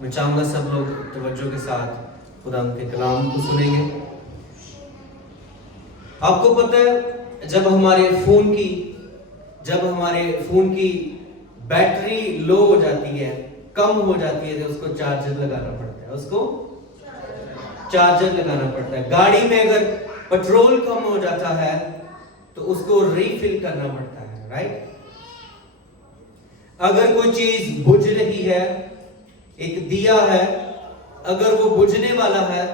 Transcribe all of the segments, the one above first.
میں چاہوں گا سب لوگ توجہ کے ساتھ خدا کے کلام کو سنیں گے۔ آپ کو پتہ ہے جب ہمارے فون کی بیٹری لو ہو جاتی ہے، کم ہو جاتی ہے، تو اس کو چارجر لگانا پڑتا ہے۔ گاڑی میں اگر پیٹرول کم ہو جاتا ہے تو اس کو ریفل کرنا پڑتا ہے، رائٹ؟ اگر کوئی چیز بجھ رہی ہے، ایک دیا ہے، اگر وہ بجھنے والا ہے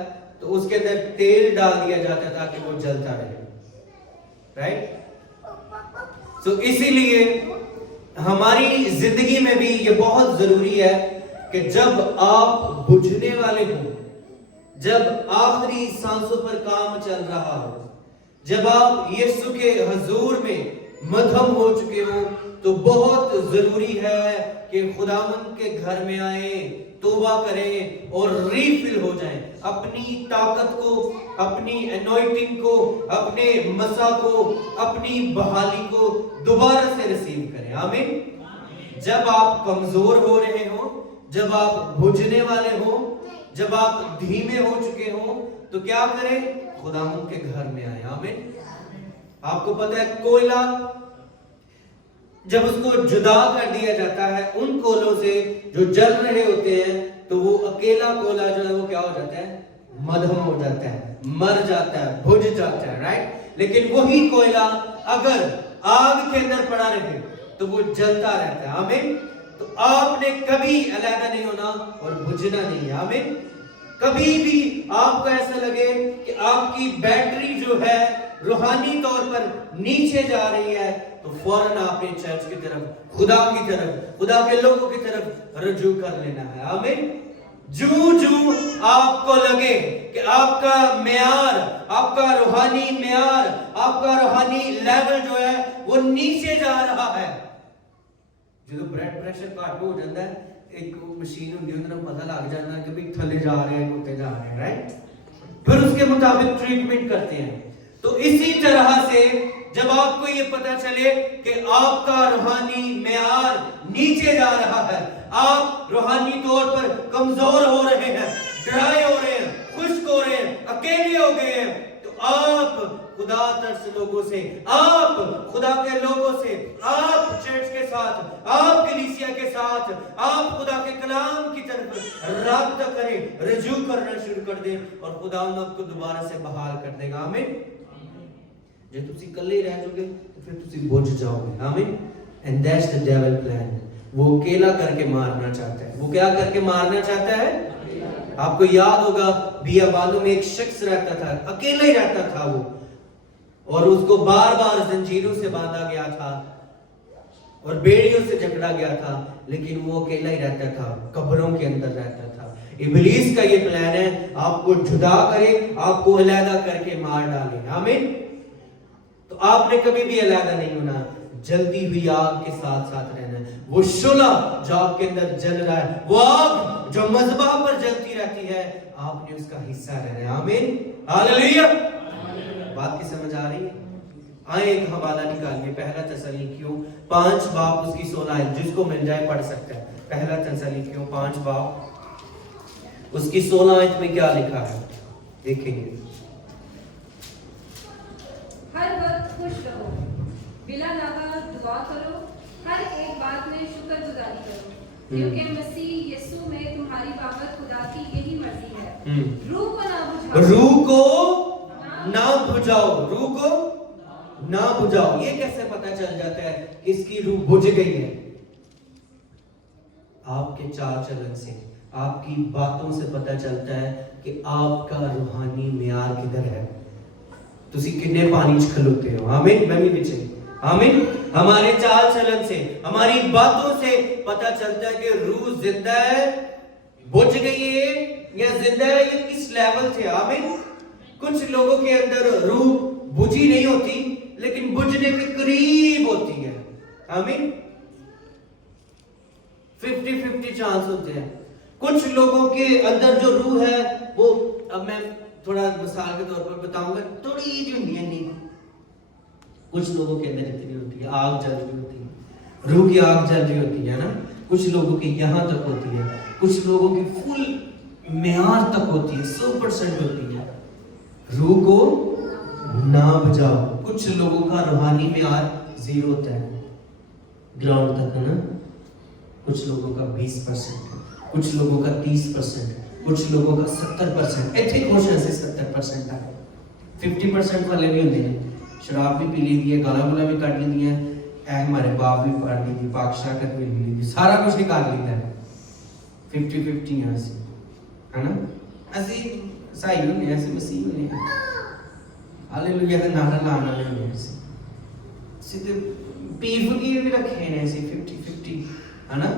تو اس کے اندر تیل ڈال دیا جاتا ہے تاکہ وہ جلتا رہے، رائٹ؟ تو اسی لیے ہماری زندگی میں بھی یہ بہت ضروری ہے کہ جب آپ بجھنے والے ہوں، جب آخری سانسوں پر کام چل رہا ہو، جب آپ یسوع کے حضور میں مدھم ہو چکے ہو، تو بہت ضروری ہے کہ خداوند کے گھر میں آئیں، توبہ کریں اور ریفل ہو جائیں، اپنی طاقت کو، اپنی انوائنٹنگ کو، اپنے مسا کو، اپنی بحالی کو دوبارہ سے ریسیو کریں۔ آمین۔ جب آپ کمزور ہو رہے ہوں، جب آپ بجھنے والے ہوں، جب آپ دھیمے ہو چکے ہوں، تو کیا کریں؟ خداوند کے گھر میں آئیں۔ آمین۔ آپ کو پتہ ہے کوئلہ جب اس کو جدا کر دیا جاتا ہے ان کولوں سے جو جل رہے ہوتے ہیں، تو وہ اکیلا کولا جو ہے وہ کیا ہو جاتا ہے؟ مدھم ہو جاتا ہے، مر جاتا ہے، بجھ جاتا ہے، رائٹ؟ لیکن وہی کوئلہ اگر آگ کے اندر پڑا رہے تو وہ جلتا رہتا ہے۔ آمین۔ تو آپ نے کبھی علیحدہ نہیں ہونا اور بجھنا نہیں ہے۔ آمین۔ کبھی بھی آپ کو ایسا لگے کہ آپ کی بیٹری جو ہے روحانی طور پر نیچے جا رہی ہے، تو فوراً آپ نے چرچ کی طرف، خدا کی طرف، خدا کے لوگوں کی طرف رجوع کر لینا ہے۔ آمین۔ جو آپ کو لگے کہ آپ کا معیار، آپ کا روحانی معیار، آپ کا روحانی لیول جو ہے وہ نیچے جا رہا ہے، جو بلڈ پریشر گھٹ ہو جاتا ہے، ایک مشین ہوندی ہے، انہوں نے پتہ لگ جاتا ہے کہ بھی تھلے جا رہے ہیں، ہوتے جا رہے ہیں، رائٹ؟ پھر اس کے مطابق ٹریٹمنٹ کرتے ہیں۔ تو اسی طرح سے جب آپ کو یہ پتہ چلے کہ آپ کا روحانی معیار نیچے جا رہا ہے، آپ روحانی طور پر کمزور ہو رہے ہیں، ڈرائی ہو رہے ہیں، خشک ہو رہے ہیں، اکیلے ہو گئے ہیں، تو آپ خدا ترس لوگوں سے، آپ خدا کے لوگوں سے، آپ چرچ کے ساتھ، آپ کلیسیا کے ساتھ، آپ خدا کے کلام کی طرف رابطہ کریں، رجوع کرنا شروع کر دیں، اور خدا آپ کو دوبارہ سے بحال کر دے گا۔ آمین۔ جب تسی کلے رہ جاؤ گے تو پھر تسی بجھ جاؤ گے۔ آمین۔ And that's the devil plan۔ وہ اکیلا کر کے مارنا چاہتا ہے۔ وہ کیا کر کے مارنا چاہتا ہے؟ آپ کو یاد ہوگا بیابانوں میں ایک شخص رہتا تھا، اکیلا ہی رہتا تھا وہ، اور اس کو بار بار زنجیروں سے باندھا گیا تھا اور بیڑیوں سے جکڑا گیا تھا، لیکن وہ اکیلا ہی رہتا تھا، قبروں کے اندر رہتا تھا۔ ابلیس کا یہ پلان ہے، آپ کو جدا کرے، آپ کو علیحدہ کر کے مار ڈالے۔ آمین۔ تو آپ نے کبھی بھی علیحدہ نہیں ہونا، جلتی ہوئی آگ کے ساتھ ساتھ رہنا ہے۔ وہ شعلہ جو آپ کے اندر جل رہا ہے، وہ آگ جو مذبح پر جلتی رہتی ہے، آپ نے اس کا حصہ رہنا ہے۔ آمین۔ ہاللیلویہ۔ بات کی سمجھ آ رہی ہے؟ آئیں ایک حوالہ نکالیے، پہلا تسالونیکیوں 5 باب اس کی 16 آیت، جس کو مل جائے پڑھ سکتا ہے۔ پہلا تسالونیکیوں 5 باب اس کی 16 آیت میں کیا لکھا ہے دیکھیں گے۔ ہر وقت خوش رہو، بلا ناغہ دعا کرو، ہر ایک بات میں شکر گزاری کرو، کیونکہ مسیح یسوع میں تمہاری بابت خدا کی یہی مرضی ہے۔ روح کو نہ بجھاؤ، روح کو نہ بجھاؤ، روح کو نہ بجھاؤ۔ یہ کیسے پتہ چل جاتا ہے کہ اس کی روح بجھ گئی ہے؟ آپ کے چال چلن سے، آپ کی باتوں سے پتہ چلتا ہے کہ آپ کا روحانی معیار کدھر ہے، تسی کتنے پانی چ کھلوتے ہو۔ آمین۔ میں بھی پیچھے، آمین۔ ہمارے چال چلن سے، ہماری باتوں سے پتہ چلتا ہے کہ روح زندہ ہے، بجھ گئی ہے یا زندہ ہے، یا کس لیول سے۔ آمین۔ کچھ لوگوں کے اندر روح بجھی نہیں ہوتی لیکن بجھنے کے قریب ہوتی ہے۔ آمین۔ 50-50 چانس ہوتے ہیں۔ کچھ لوگوں کے اندر جو روح ہے وہ، اب میں تھوڑا مثال کے طور پر بتاؤں گا، تھوڑی جی ہوتی ہے نہیں، کچھ لوگوں کے اندر اتنی ہوتی ہے، آگ جل رہی ہوتی ہے، روح کی آگ جل رہی ہوتی ہے نا، کچھ لوگوں کی یہاں تک ہوتی ہے، कुछ लोगों की फुल मेयार तक होती है, 100% होती है। रूह को ना बुझाओ। कुछ लोगों का रूहानी मेयार 0 होता है, ग्राउंड तक है ना। कुछ लोगों का 20%, कुछ लोगों का 30%, कुछ लोगों का 70%। ਇੱਥੇ ਖੁਸ਼ ਹੈ 70% ਆ। 50% वाले भी ਹੁੰਦੇ ਨੇ, शराब भी पी ली दी है, गाਲਾਂ गुला भी ਕੱਢ ली है, ऐ हमारे बाप भी पढ़ ली थी, पाकशाकत भी ली थी, सारा कुछ निकाल लीता है। 50-50 है ਅਸੀਂ, है ना। ਅਸੀਂ ਸਹੀ ਹੁੰਦੇ ਹਾਂ, ਅਸੀਂ ਮਸੀਹ ਹੁੰਦੇ ਹਾਂ। ਹਾਲੇਲੂਇਆ ਦਾ ਨਾਰਾ ਲਾਉਣ ਵਾਲੇ ਹੁੰਦੇ ਹਾਂ ਅਸੀਂ ਤੇ ਪੀਰ ਫਕੀਰ ਵੀ ਰੱਖੇ ਨੇ ਅਸੀਂ 50-50, है ना।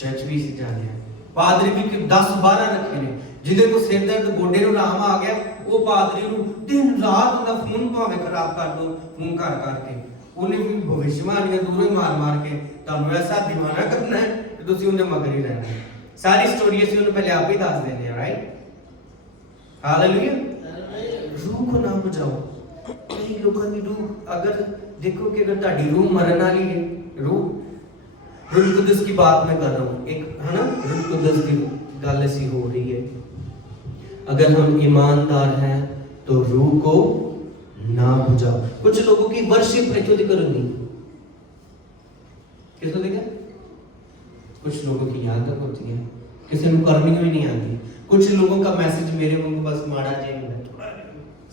चर्च भी इसी जाने हैं, पादरी भी 10-12 रखे ने, जिदे को सिर दर्द गोडे ਨੂੰ ਆਰਾਮ ਆ ਗਿਆ, ਉਹ ਪਾਦਰੀ ਨੂੰ ਦਿਨ ਰਾਤ ਉਹਦਾ ਫੋਨ ਭਾਵੇਂ ਖਰਾਬ ਕਰ ਦੋ, ਫੋਨ ਕਰ ਕਰਕੇ ਉਹਨੇ ਵੀ ਭਵਿਸ਼ਵਾਣੀਆਂ ਦੂਰੋਂ ਮਾਰ ਕੇ ਤੁਹਾਨੂੰ ਐਸਾ دیਵਾਨਾ ਕਰਨਾ ਹੈ ਕਿ ਤੁਸੀਂ ਉਹਦੇ ਮਗਰ ਹੀ ਰਹਿਣਾ। ਸਾਰੀ ਸਟੋਰੀ ਅਸੀਂ ਉਹਨੂੰ ਪਹਿਲੇ ਆਪ ਹੀ ਦੱਸ ਦਿੰਦੇ ਹਾਂ, ਰਾਈਟ। ਹਾਲੇਲੂਇਆ। रूह को ना बुझाओ। ਕਈ ਲੋਕਾਂ ਦੀ रूह अगर देखो कि अगर ਤੁਹਾਡੀ रूह मरन वाली है, रूह कुदस की बात मैं कर रहा हूँ, एक है ना, रूह कुदस की गल ऐसी हो रही है। अगर हम ईमानदार हैं तो रूह को ना बुझाओ। कुछ लोगों की वर्शिप इतों की करूंगी, किसको देखा, कुछ लोगों की यहाँ तक होती है, किसी को करनी भी नहीं आती। कुछ लोगों का मैसेज मेरे मुंह बस माड़ा जे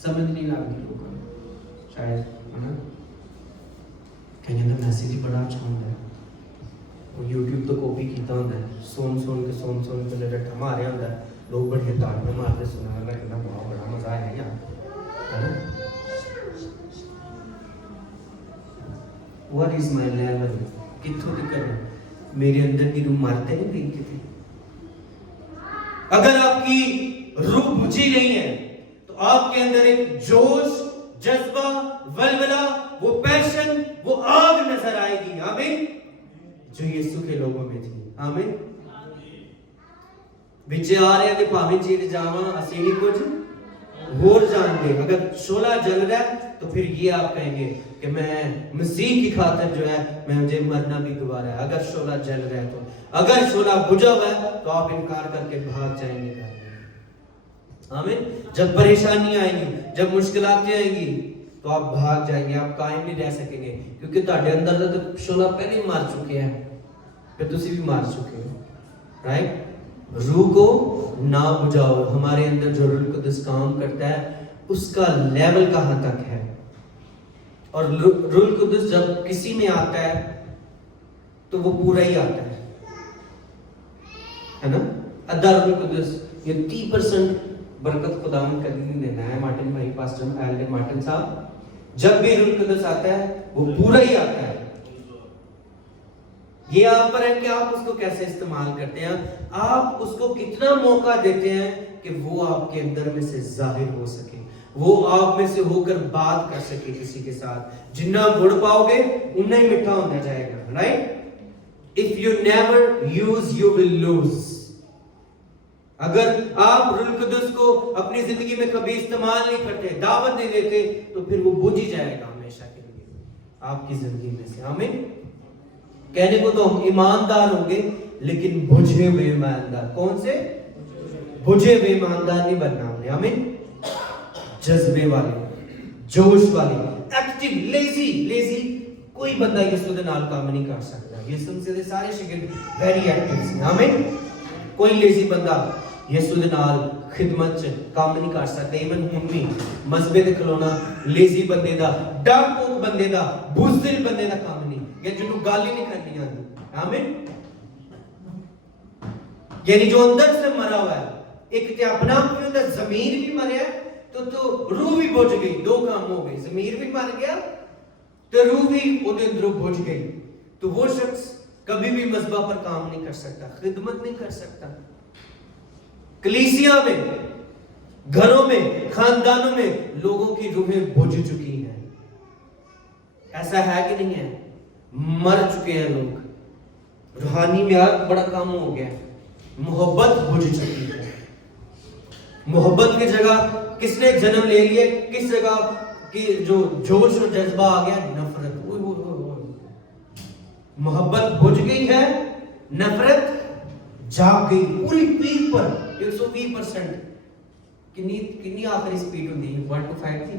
समझ नहीं लगती लोगों को, शायद है ना। कहीं मैसेज ही बड़ा अच्छा होता है, वो यूट्यूब तो कॉपी किया होता है, सुन के लट्ठा मारे होता है, लोग बड़े तालियां मारते सुना लगना, बहुत बड़ा मजा है यार, है ना। व्हाट इज माय लेवल, कितों तक है मेरे अंदर की रूह मारते नहीं गई कितनी। अगर आपकी रूह बुझी नहीं है तो आपके अंदर एक जोश, जज्बा, वलवला, वो पैशन, वो आग नजर आएगी, आमीन, जो यीशु के लोगों में थी, आमीन। विच आ रहे थे भावे चीर जावा असी नहीं कुछ होर जानते। अगर शोला जल रहा है तो फिर ये आप कहेंगे कि मैं मसीह की खातिर जो है मैं मुझे मरना भी गवारा है। अगर शोला जल रहा है तो, अगर शोला बुझा हुआ है तो आप इनकार करके भाग जाएंगे, आमीन। जब परेशानी आएगी, जब मुश्किलातें आएंगी तो आप भाग जाएंगे, आप कायम नहीं रह सकेंगे, क्योंकि तुम्हारे अंदर तो शोला पहले ही मार चुके हैं, फिर तुसी भी मार चुके हो, राइट। रूह को ना बुझाओ। हमारे अंदर जो रूह कुदस काम करता है उसका लेवल कहां तक है। और रूह कुदस जब किसी में आता है तो वो पूरा ही आता है ना। अद्धा रूह कुदस ये 30% बरकत खुदावंद कभी नहीं देना है। मार्टिन भाई, पास्टर एल्डर मार्टिन साहब, जब भी रूह कुदस आता है वो पूरा ही आता है। ये आप पर है कि आप उसको कैसे इस्तेमाल करते हैं, आप उसको कितना मौका देते हैं कि वो आपके अंदर में से जाहिर हो सके, वो आप में से होकर बात कर सके किसी के साथ। जितना गुड़ पाओगे उतना ही मीठा होना जाएगा, right. If you never use you will lose. अगर आप रूह कुदस को अपनी जिंदगी में कभी इस्तेमाल नहीं करते, दावत नहीं देते, तो फिर वो बुझ ही जाएगा हमेशा के लिए आपकी जिंदगी में से, आमीन। कहने को तो हम ईमानदार होंगे लेकिन बुझे हुए ईमानदार। कौन से बुझे हुए ईमानदार नहीं बनना हमने, आमीन। जज्बे वाले, जोश वाले, एक्टिव, लेजी कोई बंदा यीशु दे नाल काम नहीं कर सकता। यीशु मसीह दे सारे शिगिर्द वेरी एक्टिव सी, आमीन। कोई लेजी बंदा यीशु दे नाल खिदमत च काम नहीं कर सकता। इवन हुण भी मसबे ते खलोना लेजी बंदे दा, डरपोक बंदे दा, बुज़दिल बंदे दा काम नहीं, या जिन्हों गल ही नहीं करनी आती, आमीन। यानी जो अंदर से मरा हुआ है, एक ते अपना भी होता, ज़मीर भी मरया तो रूह भी बुझ गई। दो काम हो गए, ज़मीर भी मर गया तो रूह भी उहदे अंदरों बुझ गई। तो वो शख्स कभी भी मज़बा पर काम नहीं कर सकता, खिदमत नहीं कर सकता। कलीसिया में, घरों में, खानदानों में लोगों की रूहें बुझ चुकी हैं। ऐसा है कि नहीं है? मर चुके हैं लोग, रूहानी म्यार बड़ा कम हो गया, मोहब्बत बुझ चुकी है। मोहब्बत की जगह किसने जन्म ले लिया? किस जगह की जो जोश और जज्बा आ गया? नफरत। मोहब्बत बुझ गई है नफरत जाग गई पूरी पीक पर 120%। कितनी आखिरी स्पीड होती है? 1 to 5 थी,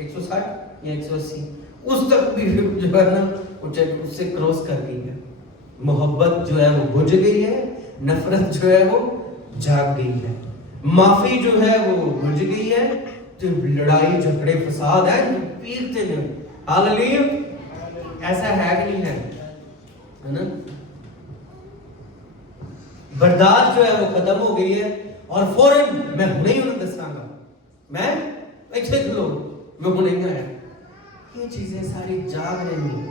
160 या 180, उस तक भी जो है ना उससे क्रॉस कर गई है। मोहब्बत जो है वो बुझ गई है, नफरत जो है वो जाग गई है, माफी जो है वो बुझ गई है, तो लड़ाई झगड़े फसाद है पीरते हैं। हालेलुया, ऐसा है कि नहीं है ना? बर्दाश्त जो है वो खत्म हो गई है और फौरन मैं हुणे ही उन्हें दसांगा, मैं इतने खलो मैं हुणे ही आया। ये चीजें सारी जाग रही हैं।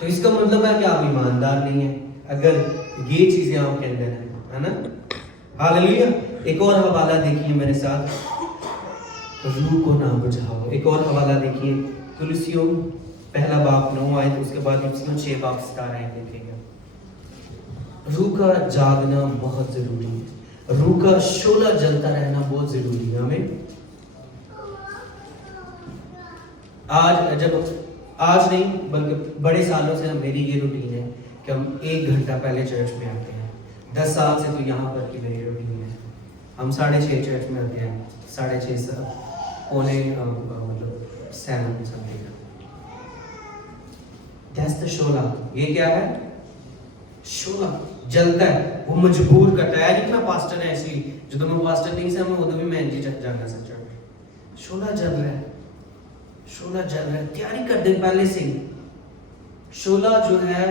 तो इसका मतलब है कि आप ईमानदार नहीं है अगर ये चीजें आपके अंदर है ना? हालेलुया। एक और हवाला देखिए मेरे साथ, रूह को ना बुझाओ। एक और हवाला देखिए, कुलुसियों पहला बाब 9 आयत, उसके बाद इफिसियों 6 बाब 17 आयत देखेंगे। रूह का जागना बहुत जरूरी है, रूह का शोला जलता रहना बहुत जरूरी है हमें। आज नहीं बल्कि बड़े सालों से मेरी ये रूटीन है कि हम 1 घंटा पहले चर्च में आते हैं। 10 साल से तो यहाँ पर की मेरी रूटीन है। हम 6:30 चर्च में आते हैं, 6:30 पौने मतलब 7 समथिंग। दैट्स द शोला। ये क्या है? शोला जलता है, वो मजबूर करता है। नहीं मैं पास्टर है इसलिए, जो मैं पास्टर नहीं से मैं उधर भी मैं इंजी जाना सा चर्च। शोला जल रहा है, शोला जल रहा है, तैयारी कर दे पहले से। शोला जो है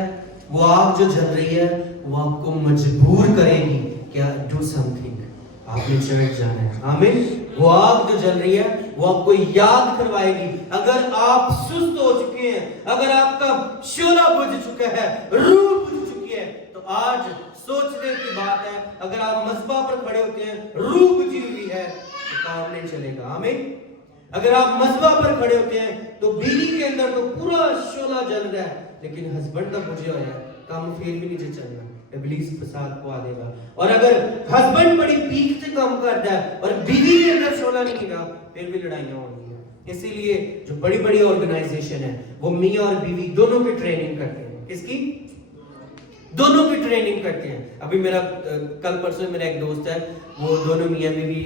वो आग जो जल रही है वो आपको मजबूर करेगी क्या डू समथिंग, आपने चर्च जाना है। आमीन। वो आग जो जल रही है वो आपको याद करवाएगी। अगर आप सुस्त हो चुके हैं, अगर आपका शोला बुझ चुका है, रूह बुझ चुकी है, तो आज सोचने की बात है, अगर आप मस्बा पर खड़े होते हैं, रूह बुझी हुई है तो काम नहीं चलेगा। आमीन। अगर आप मस्बा पर खड़े होते हैं तो बीवी के अंदर तो पूरा शोला जल रहा है, लेकिन हस्बैंड का बुझे हुआ है, काम फिर भी नहीं चलना, इब्लीस फसाद को आ देगा। और अगर हस्बैंड बड़ी पीक से काम करता है और बीवी के अंदर शोला नहीं गिरा, फिर भी लड़ाइयां होंगी। इसीलिए जो बड़ी बड़ी ऑर्गेनाइजेशन है वो मियां और बीवी दोनों की ट्रेनिंग करते हैं। किसकी? दोनों की ट्रेनिंग करते हैं। अभी मेरा कल परसों मेरा एक दोस्त है, वो दोनों मियां बीवी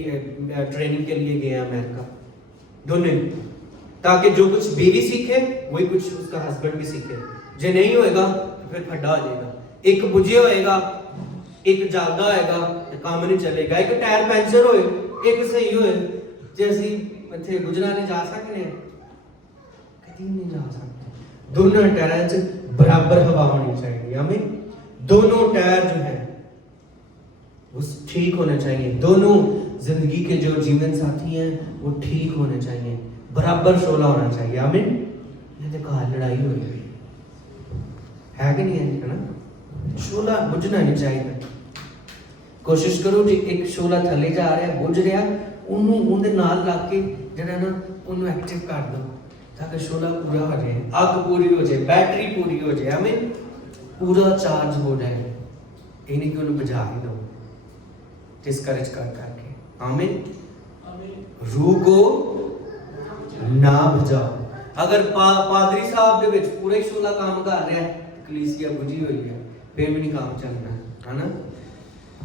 ट्रेनिंग के लिए गए हैं अमेरिका, दोनों, ताकि जो कुछ बीवी सीखे वही कुछ उसका हस्बैंड भी सीखे। जो नहीं होएगा तो फिर खड्डा हो जाएगा। एक बुझे होएगा, एक जागा होएगा, तो काम नहीं चलेगा। एक टायर पंचर होए, एक सही होए, जैसे इत्थे गुजरात जा सकते हैं, कभी नहीं जा सकते। दोनों टायर च बराबर हवा होनी चाहिए। हमें दोनों टायर जो है वो ठीक होने चाहिए। दोनों जिंदगी के जो जीवन साथी हैं वो ठीक होने चाहिए, बराबर शोला होना चाहिए। आमीन। ये देखो लड़ाई हो रही है कि नहीं है ना? शोला बुझना नहीं चाहिए। कोशिश करो कि एक शोला थले जा रहा है, बुझ रहा, ਉਹਨੂੰ ਉਹਦੇ ਨਾਲ ਲਾ ਕੇ ਜਿਹੜਾ ਨਾ ਉਹਨੂੰ ਐਕਟਿਵ ਕਰ ਦੋ ਤਾਂ ਕਿ ਸ਼ੋਲਾ ਪੂਰਾ ਹੋ ਜਾਏ, ਅੱਗ ਪੂਰੀ ਹੋ ਜਾਏ, बैटरी पूरी हो जाए, हमें पूरा चार्ज हो जाए। ये नहीं कि उन्हें बुझा ही दो डिस्करेज कर करके। आमीन। रूह को ना बुझाओ। अगर पादरी साहब दे विच पूरा ही शोला काम कर रहा है, कलीसिया बुझी हुई है, फिर भी नहीं काम चलना है ना?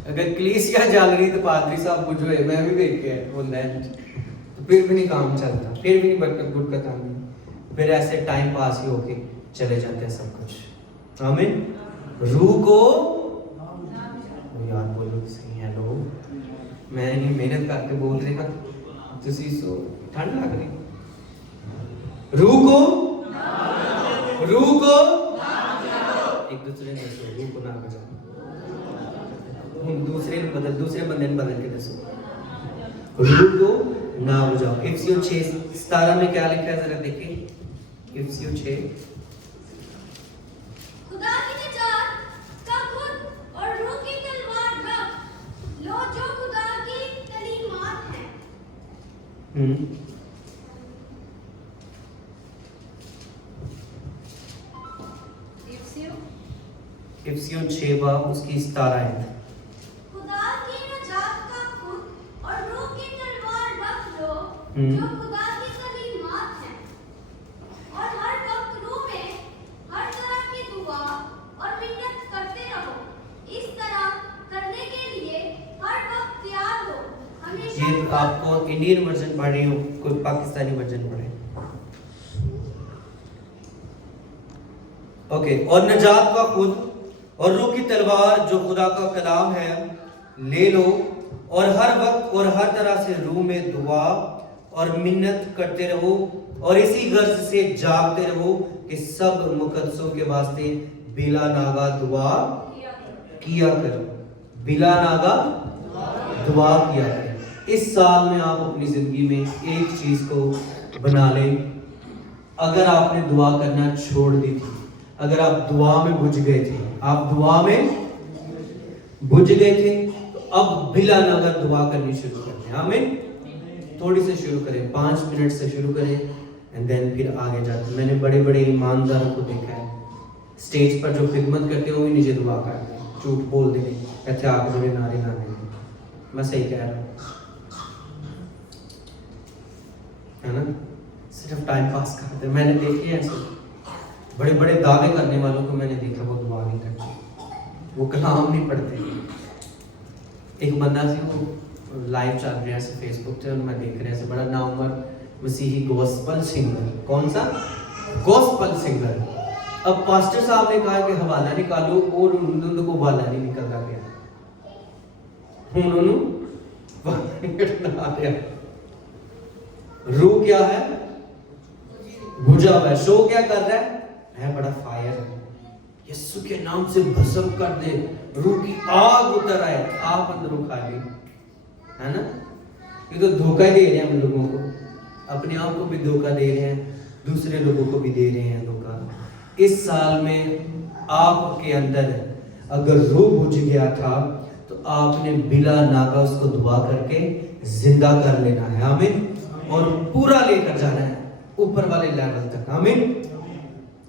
अगर कलीसिया जल रही तो पादरी साहब बुझ हुए, मैं भी देख के होता है, तो फिर भी नहीं काम चलता, फिर भी नहीं बरकत आती, फिर ऐसे टाइम पास ही होके चले जाते हैं सब कुछ। आमीन। रूह को यार बोलो सही है लोग, मैं नहीं मेहनत करके बोल रहे ना, तुसी सो ठंड लग रही। रूह को एक दूसरे ने दसो, रूह को ना बजाओ। दूसरे बंदे ने बदल के दसो, रूह को ना बुझाओ। इफिसियों 6:17 में क्या लिखा है जरा देखिए। इफिसियों 6 खुदा की निजात का खुद और रूह की तलवार रख लो जो खुदा की कलीमात है। इफिसियों 6 बाब उसकी 17 आयत। खुदा की निजात का खुद और रूह की तलवार रख लो जो खुदा की कलीमात है, और हर वक्त रूह में हर तरह की दुआ और मिन्नत इसलिए आपको इंडियन वर्जन पढ़ रही हूँ, कोई पाकिस्तानी वर्जन पढ़े। ओके, और नजात का खुद और रूह की तलवार जो खुदा का कलाम है ले लो, और हर वक्त और हर तरह से रूह में दुआ और मिन्नत करते रहो, और इसी गर्ज से जागते रहो कि सब मुकद्दसों के वास्ते बिला नागा दुआ किया करो। बिला नागा दुआ किया करो। इस साल में आप अपनी जिंदगी में एक चीज को बना लें। अगर आपने दुआ करना छोड़ दी थी, अगर आप दुआ में बुझ गए थे, आप दुआ में बुझ गए थे, तो अब बिला नागा दुआ करनी शुरू करते हैं। आमीन। थोड़ी से शुरू करें, 5 मिनट से शुरू करें, एंड देन फिर आगे जाते। मैंने बड़े बड़े ईमानदारों को देखा है, स्टेज पर जो खिदमत करते हैं वो भी नीचे दुआ करते हैं, झूठ बोल देंगे, कहते आप मुझे नारे ना देंगे। मैं सही कह रहा हूँ, है ना? सिर्फ टाइम पास करते हैं। मैंने देखे हैं ऐसे बड़े बड़े दावे करने वालों को, मैंने देखा वो दुआ नहीं करते, वो कलाम नहीं पढ़ते। एक बंदा सी, वो लाइव चल रहा है फेसबुक पे, और मैं देख रहा है बड़ा नामवर मसीही गॉस्पल सिंगर। कौन सा? Gospel singer. अब पास्टर साहब ने कहा कि हवाला निकालो, और उन्होंने को हवाला नहीं निकलता गया, उन्होंने रूह क्या है? बुझा हुआ है। शो क्या कर रहा है बड़ा फायर है, यीशु के नाम से भस्म कर दे, रूह की आग उतर आए, आप अंदरों खाली, है ना? ये तो धोखा दे रहे हैं हम लोगों को, अपने आप को भी धोखा दे रहे हैं, दूसरे लोगों को भी दे रहे हैं धोखा। इस साल में आपके अंदर अगर रूह बुझ गया था, तो आपने बिला नागा उसको दुआ करके जिंदा कर लेना है। आमीन। और पूरा लेकर जाना है ऊपर वाले लेवल तक। आमीन।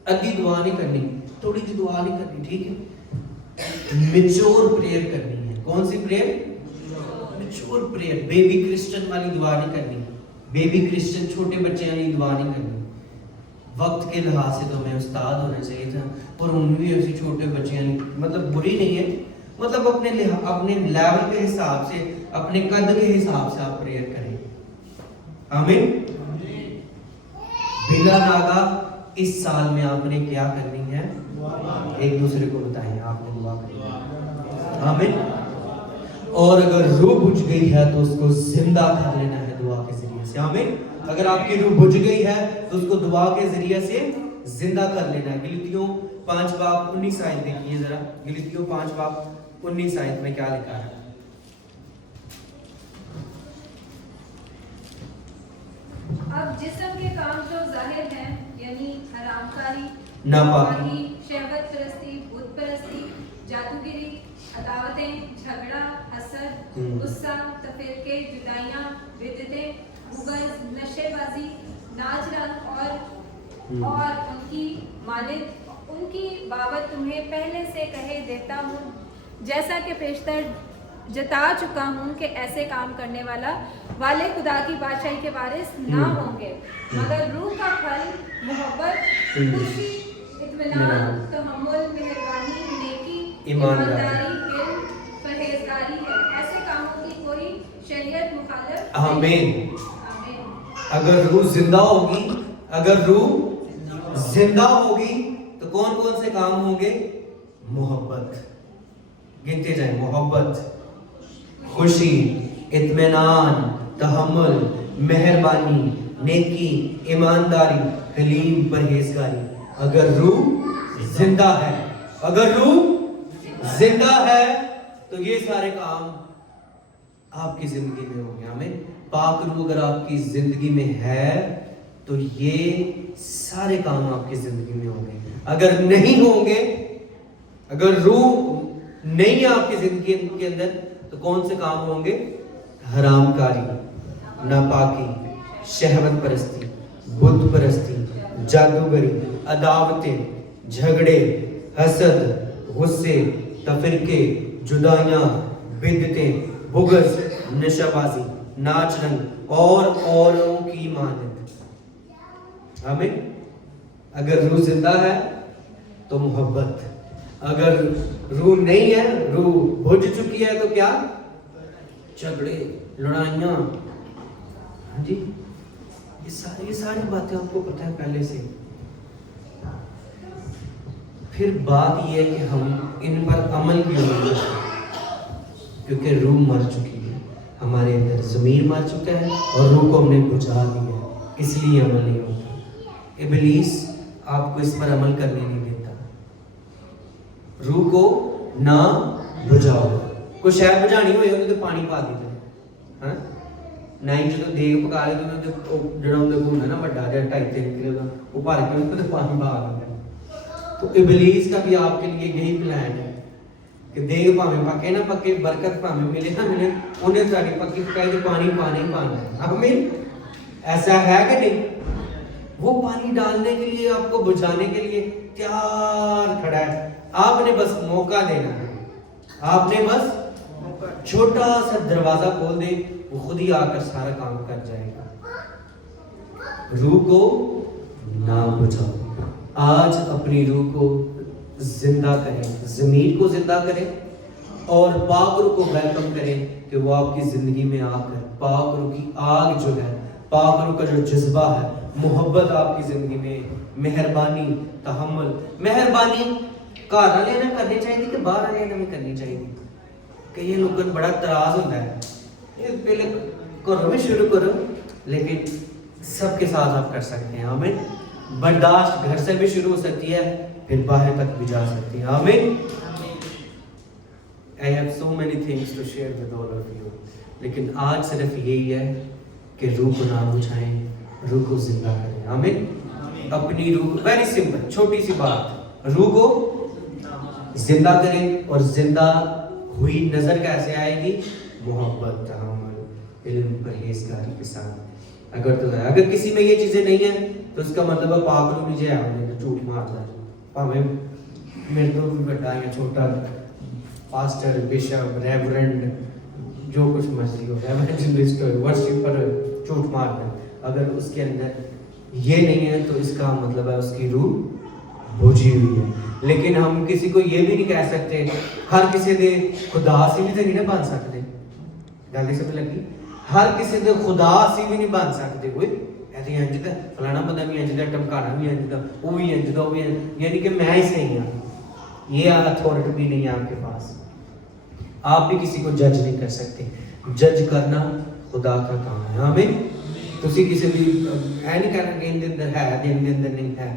अद्धी दुआ नहीं करनी, थोड़ी सी दुआ नहीं करनी, ठीक है? मैच्योर प्रेयर करनी है। कौन सी prayer? Mature prayer. Baby Christian वाली दुआ नहीं करनी, बेबी क्रिश्चियन छोटे बच्चे वाली दुआ नहीं करनी। वक्त के लिहाज से तो मैं उस्ताद होना चाहिए था, और उनमें ऐसे छोटे बच्चे वाली, मतलब बुरी नहीं है, मतलब अपने लेवल के हिसाब से, अपने कद के हिसाब से आप प्रेयर करें। आमीन। बिला नागा इस साल में आपने क्या करनी है? एक दूसरे को बताएं, आपने दुआ करनी है। आमीन। और अगर रूह बुझ गई है तो उसको जिंदा कर लेना है दुआ के जरिए से। आमीन। अगर आपकी रूह बुझ गई है तो उसको दुआ के जरिए से जिंदा कर लेना है। गलतियों 5:19 आयत देखिए जरा, गलतियों 5:19 आयत में क्या लिखा है? अब जिस्म के काम जो जाहिर हैं, यानी हरामकारी, नापाकी, शहवत परस्ती, बुत परस्ती, जादूगिरी, अदावतें, झगड़ा, हसद, गुस्सा, तफरीके, जुदाइयां, बिदअतें, बुग़्ज़, नशेबाजी, नाच रंग और उनकी बाबत तुम्हें पहले से कहे देता हूँ, जैसा कि पेशतर जता चुका हूँ कि ऐसे काम करने वाले खुदा की बादशाही के वारिस ना होंगे, मगर रूह का फल मोहब्बत, खुशी, इत्मीनान, तहम्मुल, मेहरबानी, नेकी, ईमानदारी, इल्म, परहेजगारी है। ऐसे कामों की कोई शरीयत मुखालिफ। आमीन। अगर रूह जिंदा होगी, अगर रूह जिंदा होगी तो कौन कौन से काम होंगे? मोहब्बत, गिनते जाए, मोहब्बत, खुशी, इत्मीनान, तहम्मुल, मेहरबानी, नेकी, ईमानदारी, हलीम, परहेजगारी। अगर रूह जिंदा है, अगर रूह जिंदा है तो ये सारे काम आपकी जिंदगी में होंगे। हमें पाक रूह अगर आपकी जिंदगी में है तो ये सारे काम आपकी जिंदगी में होंगे। अगर नहीं होंगे, अगर रूह नहीं है आपकी जिंदगी के अंदर, तो कौन से काम होंगे? हरामकारी, नापाकी, शहवत परस्ती, बुत परस्ती, जादूगरी, अदावतें, झगड़े, हसद, गुस्से, तफरीके, जुदाइयां, बिदअतें, बुग़्ज़, नशाबाजी, नाच रंग और औरों की मानद। आमीन। अगर रूह जिंदा है तो मोहब्बत, अगर रूह नहीं है, रूह बुझ चुकी है तो क्या? झगड़े, लड़ाइयाँ, हाँ जी, ये सारी बातें आपको पता है पहले से। फिर बात ये है कि हम इन पर अमल क्यों नहीं करते, क्योंकि रूह मर चुकी है हमारे अंदर, ज़मीर मर चुका है और रूह को हमने बुझा दिया है, इसलिए अमल नहीं होता। इब्लीस आपको इस पर अमल करने नहीं देता। रूह को ना बुझाओ, कोई शैर बुझानी हो तो पानी पा देता है, नहीं जो देग पका ले तो जड़ा उनका घूमना ना बड़ा 2.5-3 किलो का वो भर के उसको तो पानी पा देता है। तो इब्लीस का भी आपके लिए यही प्लान है कि देग भावें पके ना पके, बरकत भावें मिले ना मिले, उन्हें साड़ी पक्की पकाई तो पानी पाना ही पाना है। आमीन। ऐसा है कि नहीं? वो पानी डालने के लिए, आपको बुझाने के लिए तैयार खड़ा है, आपने बस मौका देना है। आपने बस छोटा सा दरवाजा खोल दे, वो खुद ही आकर सारा काम कर जाएगा। रूह को ना बुझाओ। आज अपनी रूह को जिंदा करें, ज़मीर को जिंदा करें और पाक रूह को वेलकम करें कि वो आपकी ज़िंदगी में आकर पाक रूह की आग जो है, पाक रूह का जो जज्बा है, मोहब्बत आपकी ज़िंदगी में, मेहरबानी, तहम्मुल, मेहरबानी घर वाले ने करनी चाहिए कि बाहर वाले ने भी करनी चाहिए। कई लोगों को बड़ा तराज होता है, ये पहले घरों में शुरू करो, लेकिन सबके साथ आप कर सकते हैं। आमीन। बर्दाश्त घर से भी शुरू हो सकती है, फिर बाहर तक भी जा सकती है। आमीन। I have so many things to share with all of you, लेकिन आज सिर्फ यही है कि रूह को ना बुझाएं, रूह को जिंदा करें। आमीन। अपनी रूह, वेरी सिंपल, छोटी सी बात, रूह को जिंदा करें। और जिंदा हुई नजर कैसे आएगी? मोहब्बत, तहम्मुल, इल्म, परहेजगारी के साथ। अगर किसी में ये चीजें नहीं है तो उसका मतलब है पाक रूह नीचे आवे, झूठ मारता है। भावें मेरे तो भी बड़ा या छोटा, पास्टर, बिशप, रेवरेंड, जो कुछ मर्जी हो, एवेंजलिस्ट, वर्शिपर, झूठ मारता है। अगर उसके अंदर ये नहीं है तो इसका मतलब है उसकी रूह बुझी हुई है। लेकिन हम किसी को ये भी नहीं कह सकते, हर किसी दे खुदा से भी तो नहीं बन सकते। गल समझ लगी? हर किसी दे खुदा से भी नहीं बन सकते। कोई ऐसे इंज दा फलाना बंदा भी इंज दा, टमकाना भी इंज दा, वो भी इंज दा, वो भी यानी कि मैं ही सही हूं। ये अथॉरिटी भी नहीं है आपके पास। आप भी किसी को जज नहीं कर सकते। जज करना खुदा का काम है। आमीन। तुसी किसी भी ऐ नहीं कहना कि इनके अंदर है, इनके अंदर नहीं है,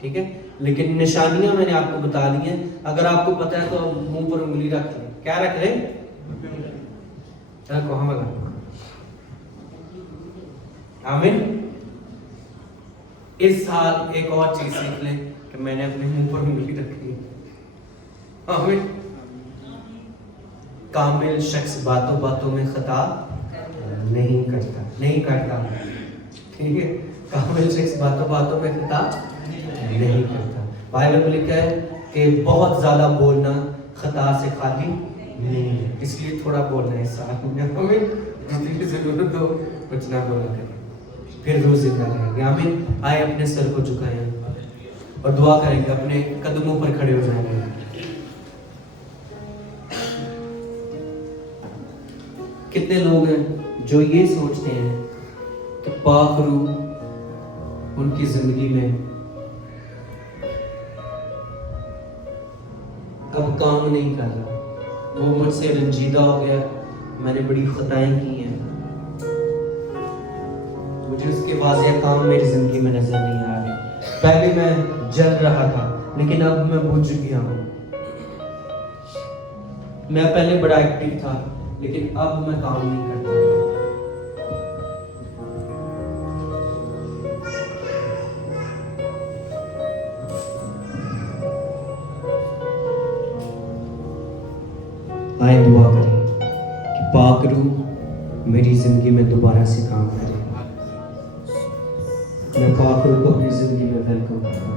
ठीक है। लेकिन निशानियां मैंने आपको बता दी हैं। अगर आपको पता है तो मुंह पर उंगली रख ले। क्या रख ले? रखो। हम आमीन। इस साल एक और चीज सीख लें कि मैंने अपने मुंह पर उंगली रखी है। आमीन। कामिल शख्स बातों बातों में खता नहीं करता, ठीक है। कामिल शख्स बातों बातों में खता नहीं करता। बाइबल में लिखा है कि बहुत ज्यादा बोलना खता से खाली नहीं है, इसलिए थोड़ा बोलना है। साथ में जितनी जरूरत हो कुछ ना बोला करें, फिर रोज जिंदा रहेंगे। आमीन। आए अपने सर को झुकाएं और दुआ करेंगे, अपने कदमों पर खड़े हो जाएंगे। कितने लोग हैं जो ये सोचते हैं कि पाक रूह उनकी जिंदगी में अब काम नहीं कर रहा, वो मुझसे रंजीदा हो गया, मैंने बड़ी खताएं की हैं, मुझे उसके वाज़ेह काम मेरी जिंदगी में नजर नहीं आ रहे। पहले मैं जल रहा था लेकिन अब मैं बुझ गया हूँ। मैं पहले बड़ा एक्टिव था लेकिन अब मैं काम नहीं करता। आए दुआ करें कि पाक रूह मेरी जिंदगी में दोबारा से काम करे। मैं पाक रूह को अपनी जिंदगी में वेलकम करता हूँ।